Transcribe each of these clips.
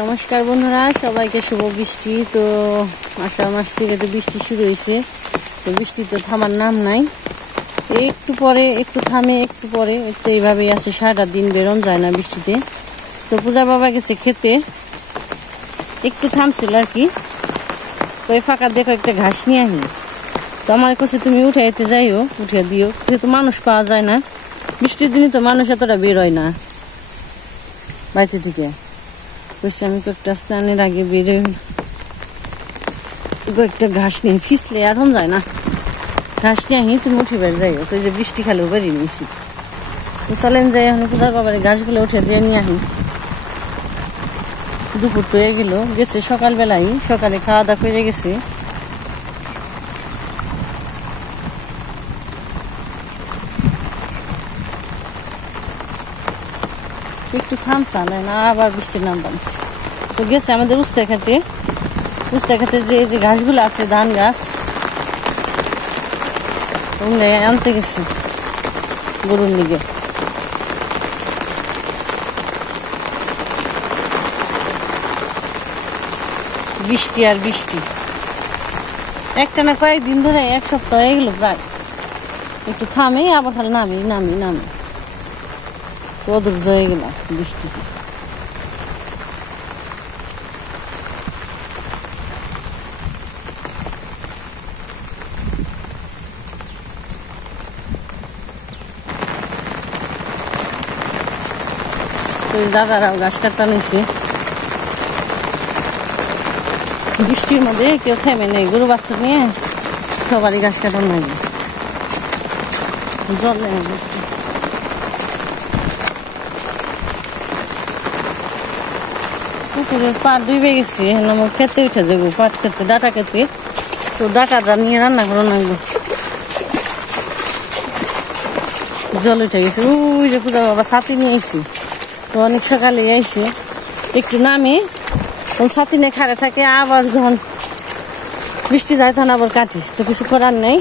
নমস্কার বন্ধুরা, সবাইকে শুভ বৃষ্টি। তো আষাঢ় মাস থেকে তো বৃষ্টি শুরু হয়েছে। তো বৃষ্টি তো থামার নাম নাই, একটু পরে একটু থামে একটু পরে, তো এইভাবেই আছে, সারাটা দিন বেরোন যায় না বৃষ্টিতে। তো পূজা বাবা গেছে খেতে, একটু থামছিল আর কি। তো এই ফাঁকা দেখো একটা ঘাস নিয়ে আহি। তো আমার কাছে তুমি উঠাইতে যাইও, উঠিয়ে দিও, যেহেতু মানুষ পাওয়া যায় না বৃষ্টির দিনে, তো মানুষ এতটা বেরোয় না বাড়িতে থেকে। বলছি আমি কয়েকটা স্নানের আগে বেরোয় কয়েকটা ঘাস নিয়ে, ফিসলে আর হন যায় না, ঘাস নিয়ে আহি তুমি উঠিবার যাইও। তো এই যে বৃষ্টি খালেও বেরিয়ে নিয়েছি, তো চলেন যাই এখন পূজার বাবার ঘাসগুলো উঠে দিয়ে নিয়ে আহি। দুপুর তো হয়ে গেল, গেছে সকালবেলায়, সকালে খাওয়া দাওয়া করে গেছে। একটু থামসা না, আবার বৃষ্টির নাম বানছে। তো গেছে আমাদের উস্তা খেতে যে ঘাসগুলো আছে, ধান গাছ আনতে গেছে গরুর নিগে। বৃষ্টি আর বৃষ্টি, একটা না কয়েকদিন ধরে, এক সপ্তাহ হয়ে গেল প্রায়। একটু থামে আবার খালি নামি কদর জয়ে গেল বৃষ্টিতে। দাদারাও ঘাস কাটা নিয়েছে, বৃষ্টির মধ্যে কেউ থেমে নেই, গরু বাচ্চা নিয়ে সবারই ঘাস কাটানো হবে। জল নেই বৃষ্টি, পুকুরের পা ডুবে গেছি। আমার খেতে উঠে যাবো, পাট খেতে, ডাটা খেতে। তো ডাটাটা নিয়ে রান্না করে নাগবো, জল উঠে গেছে। ওই যে পূজা বাবা ছাতি নিয়ে আইছি, তো অনেক সকালে আইসি, একটু নামি ছাতি নিয়ে খাড়ে থাকে, আবার যখন বৃষ্টি যায় তখন আবার কাটি। তো কিছু করার নেই,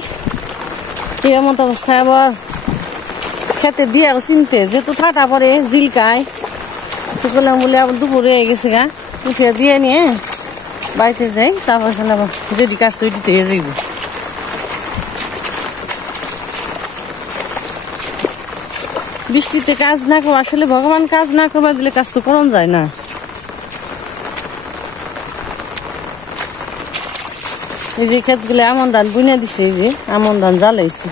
এমন অবস্থায় আবার খেতে দিয়ে চিনতে, যেহেতু ঠাটা পরে জিলকায়, তো বললাম বলে আবার দুপুরে হয়ে গেছে গা, উঠিয়ে দিয়ে নিয়ে বাড়িতে যাই। তারপর আবার যেটি কাজ তো ওইটিতে হয়ে যাইব। বৃষ্টিতে কাজ না করবো, আসলে ভগবান কাজ না করবার দিলে কাজ তো করন যায় না। এই যে ক্ষেতগুলো আমন ধান বুনে দিছে, এই যে আমন ধান জ্বালাইছে,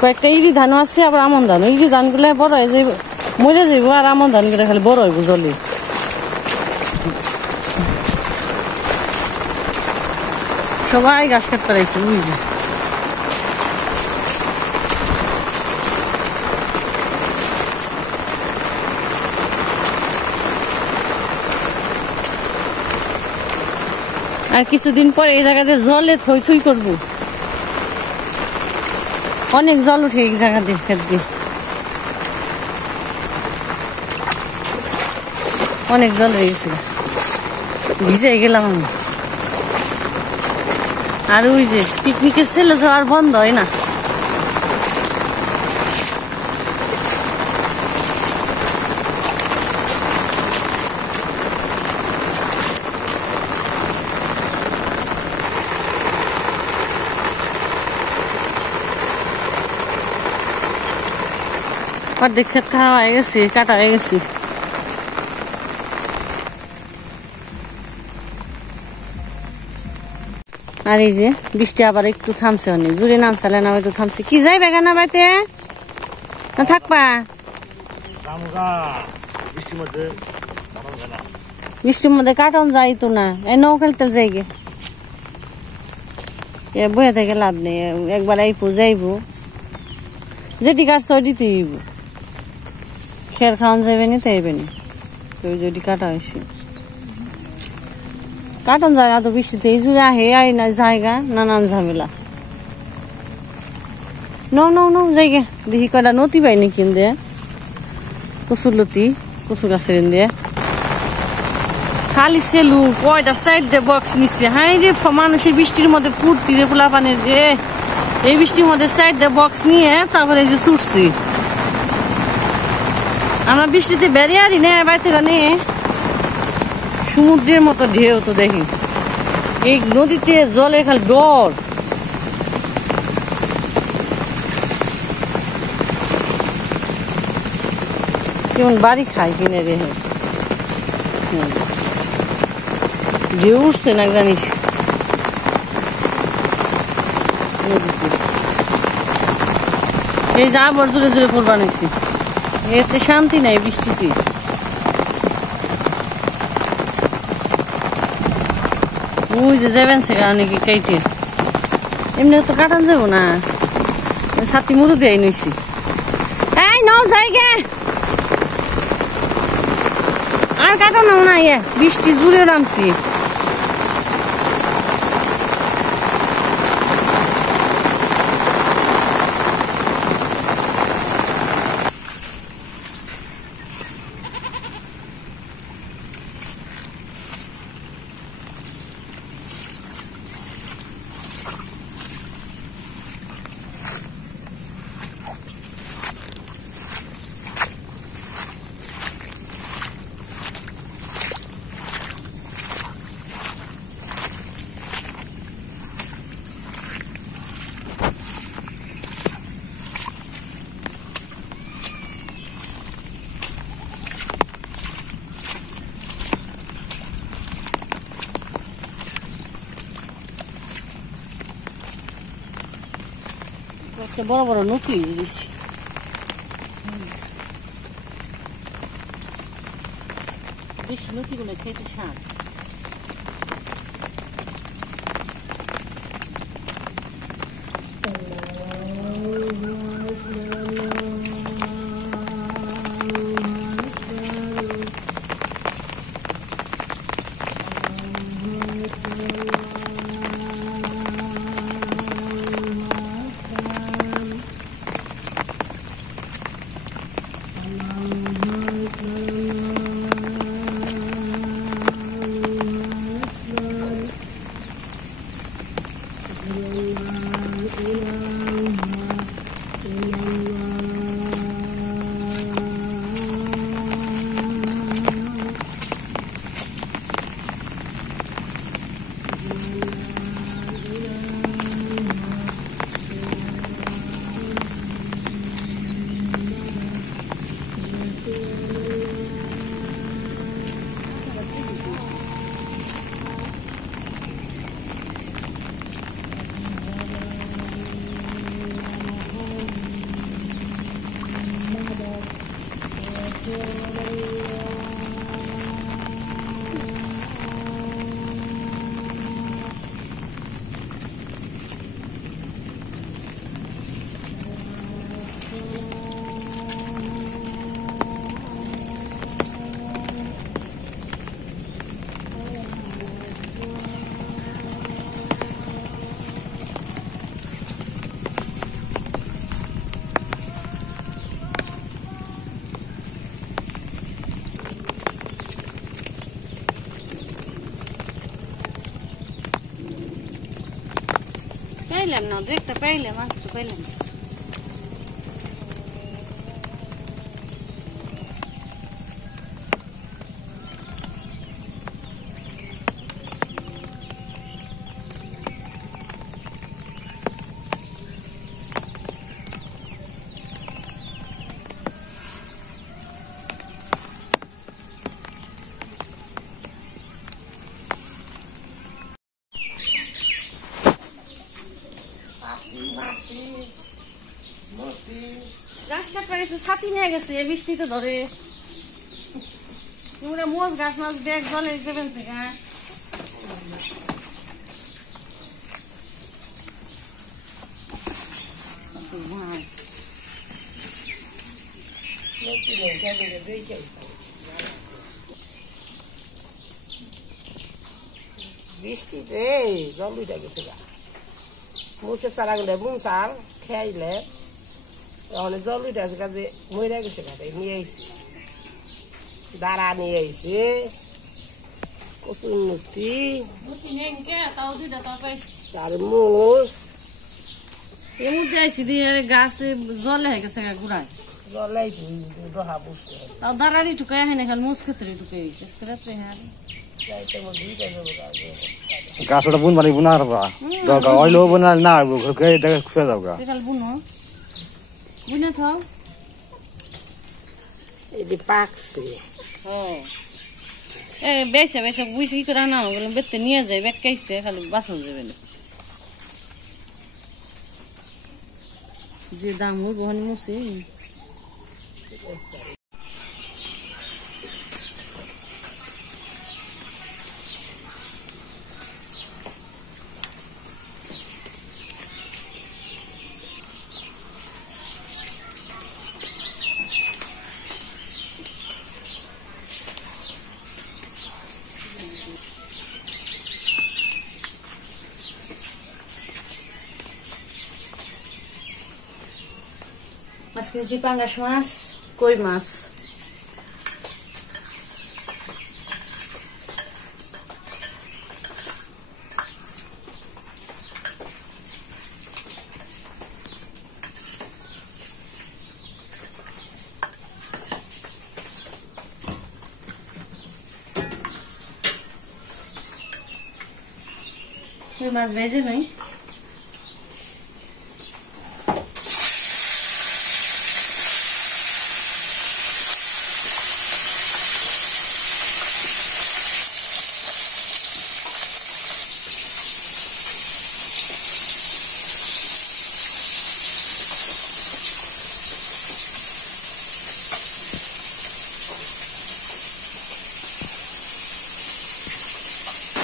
কয়েকটা ইরি ধানও আছে, আবার আমন ধান। ইরি ধান গুলা বড় হয়ে যাইব, মরে যাইব, আর আমন ধান গুলা খালি বড় হইব জলে। সবাই ঘাস কাটতে পারাইছে, বুঝছে। আর কিছুদিন পরে এই জায়গাতে জলে থই থই করবো, অনেক জল উঠে এই জায়গাতে, খেত দিয়ে অনেক জল হয়ে গেছে, ভিজে গেলাম আমি। আর ওই যে পিকনিকের ছেলে যাওয়ার বন্ধ হয় না, অর্ধেক ক্ষেত খাওয়া হয়ে গেছে, কাটা হয়ে গেছে। আর এই যে বৃষ্টি আবার একটু থামছে, অনেক জোরে নামছালে না, একটু থামছে। কি যাই বেগা না বাড়িতে না থাকবা? বৃষ্টির মধ্যে কাটন যাইতো না, এই নৌ খেলতে যাই গে, বয়ে থেকে লাভ নেই। একবার আইপো যাইবো, যেটি কাটছে ওইটিতে আইব, খের খাওয়ান যাইবে নি তাইবে নি। তো ওই যে কাটা হয়েছে, কাটন যায় না তো বৃষ্টিতে, এই জুড়ে আহে আই না জায়গা, নানান ঝামেলা। নৌ জায়গা দেখি কয়টা নতি পাইনি কিনতে, কচুর লতি, কচু গাছের দিয়ে খালি সেলু কয়টা সাইড বক্স নিচ্ছে। হাই রে মানুষের বৃষ্টির মধ্যে ফুর্তি রে, পোলা পানের রে, এই বৃষ্টির মধ্যে সাইড বক্স নিয়ে তারপরে এই যে ছুটছি। আমরা বৃষ্টিতে বেরিয়ে আরি না বাড়ি থেকে নিয়ে, সমুদ্রের মতো ঢেউ তো দেখি এই নদীতে জলে খালি ডর কেমন বাড়ি খায় কিনে রে ঢেউ উঠছে না জানিস এই যে আবার জোরে জোরে পড়বান হয়েছে এতে শান্তি নাই বৃষ্টিতে ওই যে যাবেন সে কারণে কি কাইটে এমনি তো কাটান যাবো না ছাতি মুড়ু দিয়ে নিয়েছি এই নাও জায়গা আর কাটানো না ইয়ে বৃষ্টি জুড়ে নামছি একটা বড় বড় নৌকি দিয়েছি বেশি নৌকিগুলো খেতে স্বাদ পাইলাম না দেখতে পাইলাম আর তো পাইলাম গাছ কাটতে গেছে ছাতি নিয়ে গেছে বৃষ্টিতে ধরে মোজ গাছ মাছ ব্যাগ জলে দেবেন বৃষ্টিতে জল উঠে গেছে গা মুছে সারা গেলে বুন সার খাইলে তাহলে জল উঠে আছে কাজে মরে গেছে গা নিয়ে আইছি দাঁড়া নিয়ে আইছে কচুর নুতি তার মুস এমনি আইসি দিয়ে গাছে জলে হয়ে গেছে গুড়ায় জলাই ডহা বসছে তাও দাঁড়ারি ঢুকাই হয় না খালি মুস ক্ষেত্রে ঢুকে গেছে যাইতে মো দুইটা যাবো গাছটা বুন বানি বুনা হারবা দরকার হইলো বুনা না ঘরে দেখে খুঁজে যাও গা কাল বুনো বুনে থাও এটি পাকছে হ্যাঁ এ বেসে বেসে বুঝি কি করে না বলে বেতে নিয়ে যায় বেট কাইছে খালি বাসন যাবে না যে দাম হইব হন মুসি Mas que pangas mas koi mas koi mas veje nahi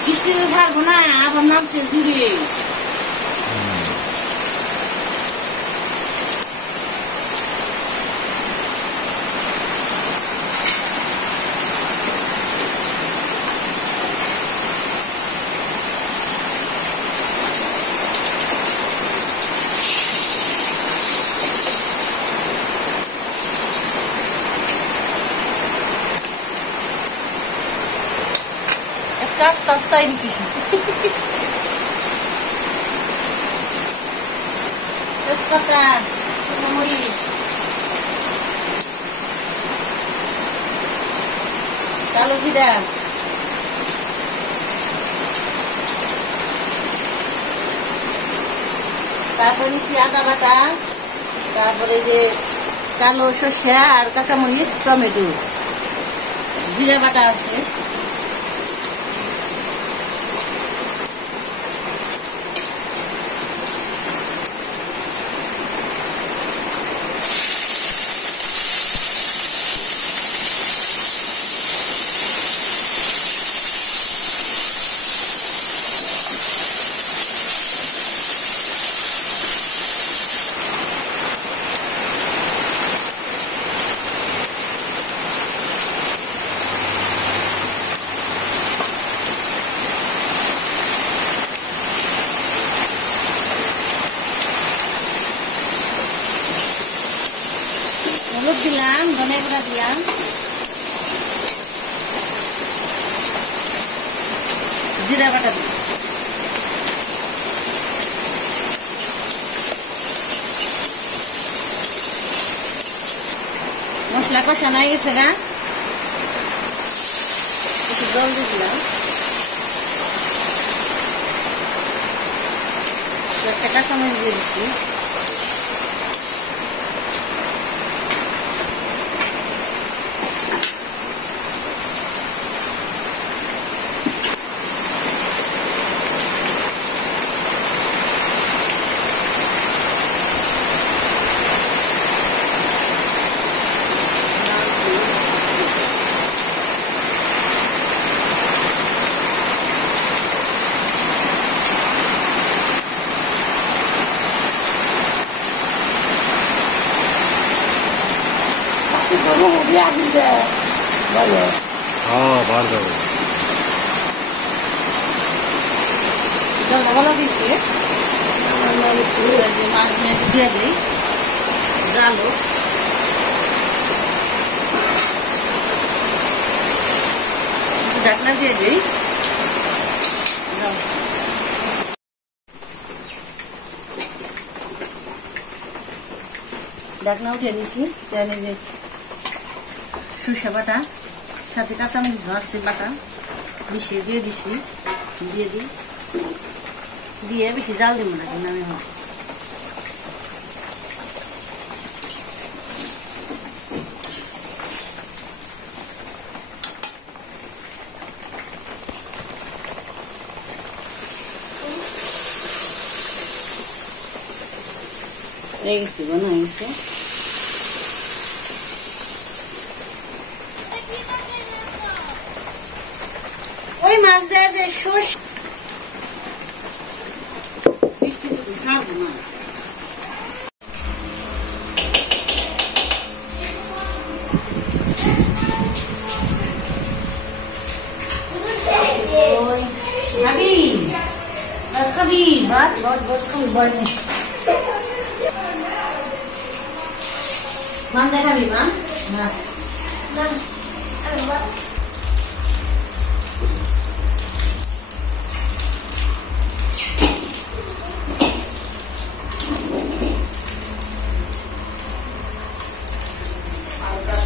বৃষ্টিতে থাকবো না আবার নামছে ঘুরে Hasta in sich. Das war da. Kalau tidak. তারপরে সি আদা বাটা তারপরে যে কালো সরষে আর কাঁচামরিচ টমেটো জিরা বাটা আছে দিলাম ধনে গুঁড়া দিলাম জিরা বাটা দিলাম মশলা কষানো হয়ে গেছে না একটু জল দিয়ে দিলাম একটা কাঁচামরিচ দিয়ে দিচ্ছি ভালো ভালো দিচ্ছি মাছ দিয়ে দিই জালো ঢাকনা দিয়ে দিই ঢাকনা উঠিয়ে দিচ্ছি তাহলে যে সরষে বাটা সাথে কাঁচামরিচ আছে বাটা মিশিয়ে দিয়ে দিছি, দিয়ে দিই, দিয়ে বেশি জাল দিব না কিন্তু আমি গেছি বানা গেছে। ওই মাছ দেওয়া যে শোষ বৃষ্টি দিতে ছাড়বো না। খাবি খাবি ভাত ভাত ভাত খাবি বল মান দেখাবি মা মাছ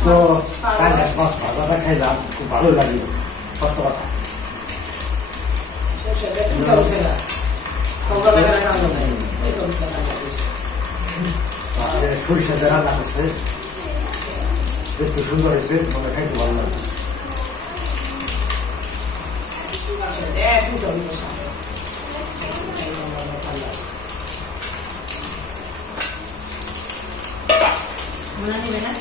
তো মাছ ভাজাটা খাইলাম, খুব ভালো লাগলো, সত্য কথা। সরিষা দিয়ে রান্না করছে, দেখতে সুন্দর হয়েছে, মনে খাইতে ভালো লাগে। মনে নেবে না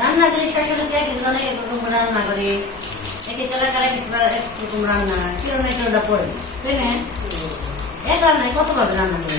রান্না জিনিসটা আসলে এরকম রান্না করে একে এলাকার একরকম রান্না কিরকম একটা পড়ে তাই না? এক রান্নায় কতভাবে রান্না করে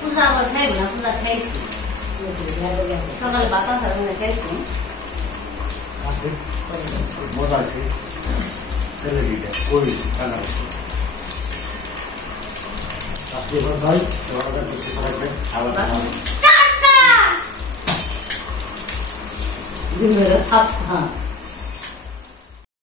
পূজা আবার খাইব না, পূজা খাইছি সকালে বাতাস খাইছি মজা আছে, তেলের কই রান্না করছে। আজকে এবার ভাই তোমাদের সুস্থ থাকবেন, আবার টাটা।